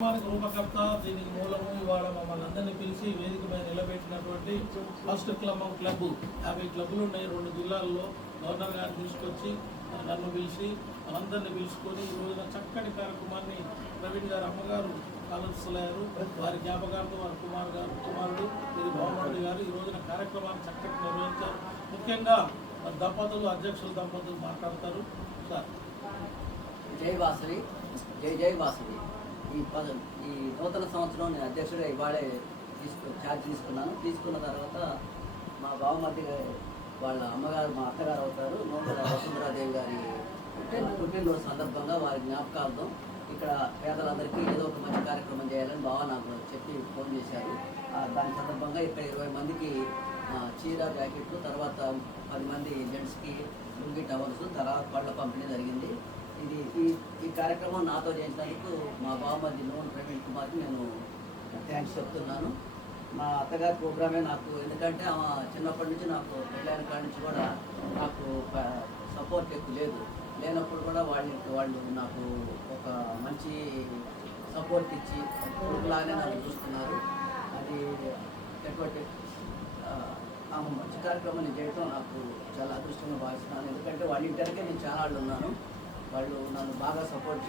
రూపకర్త దీనికి మూలము ఇవాళ మమ్మల్ని అందరినీ పిలిచి వేదిక మీద నిలబెట్టినటువంటి ఫస్ట్ క్లబ్ 50 క్లబ్లు ఉన్నాయి 2 జిల్లాల్లో. గవర్నర్ గారిని తీసుకొచ్చి నన్ను పిలిచి మనందరినీ పిలుచుకొని ఈ రోజున చక్కటి కార్యక్రమాన్ని ప్రవీణ్ గారు అమ్మగారు ఆలోచిస్తలేరు. వారి జ్ఞాపకాలతో వారి కుమారుడు వీరి భావమూర్తి గారు ఈ రోజున కార్యక్రమాన్ని చక్కటి నిర్వహించారు. ముఖ్యంగా అధ్యక్షుల దంపతులు మాట్లాడతారు. సార్ జై వాసవి, జై వాసవి. ఈ నూతన సంవత్సరం నేను అధ్యక్షుడిగా ఇవాళే ఛార్జ్ తీసుకున్న తర్వాత మా బావమతి వాళ్ళ అమ్మగారు మా అత్తగారు అవుతారు నూతన వసుంధరాదేవి గారి పుట్టినరోజు సందర్భంగా వారి జ్ఞాపకాలతో ఇక్కడ పేదలందరికీ ఏదో ఒక మంచి కార్యక్రమం చేయాలని బావ నాకు చెప్పి ఫోన్ చేశారు. దాని సందర్భంగా ఇక్కడ 20 మందికి చీర జాకెట్లు, తర్వాత 10 మంది జెంట్స్కి లుంగి టవల్స్, తర్వాత పళ్ళ పంపిణీ జరిగింది. ఈ కార్యక్రమం నాతో చేసినందుకు మా బావమతి నూనె ప్రవీణ్ కుమార్కి నేను థ్యాంక్స్ చెప్తున్నాను. మా అత్తగారి ప్రోగ్రామే నాకు, ఎందుకంటే ఆమె చిన్నప్పటి నుంచి నాకు పెళ్ళైన కాడి నుంచి కూడా నాకు సపోర్ట్ ఎక్కువ లేనప్పుడు కూడా వాళ్ళు నాకు ఒక మంచి సపోర్ట్ ఇచ్చి కొడుకులానే నన్ను చూస్తున్నారు. అది ఎటువంటి ఆమె మంచి కార్యక్రమం నేను చేయడం నాకు చాలా అదృష్టంగా భావిస్తున్నాను. ఎందుకంటే వాళ్ళ ఇంటర్కే నేను చాలా ఉన్నాను. వాళ్ళు నన్ను బాగా సపోర్ట్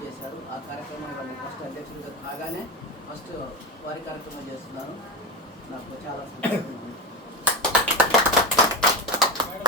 చేశారు. ఆ కార్యక్రమం వాళ్ళు ఫస్ట్ అధ్యక్షుడిగా కాగానే ఫస్ట్ వారి కార్యక్రమం చేస్తున్నాను. నాకు చాలా సంతోషంగా ఉంది.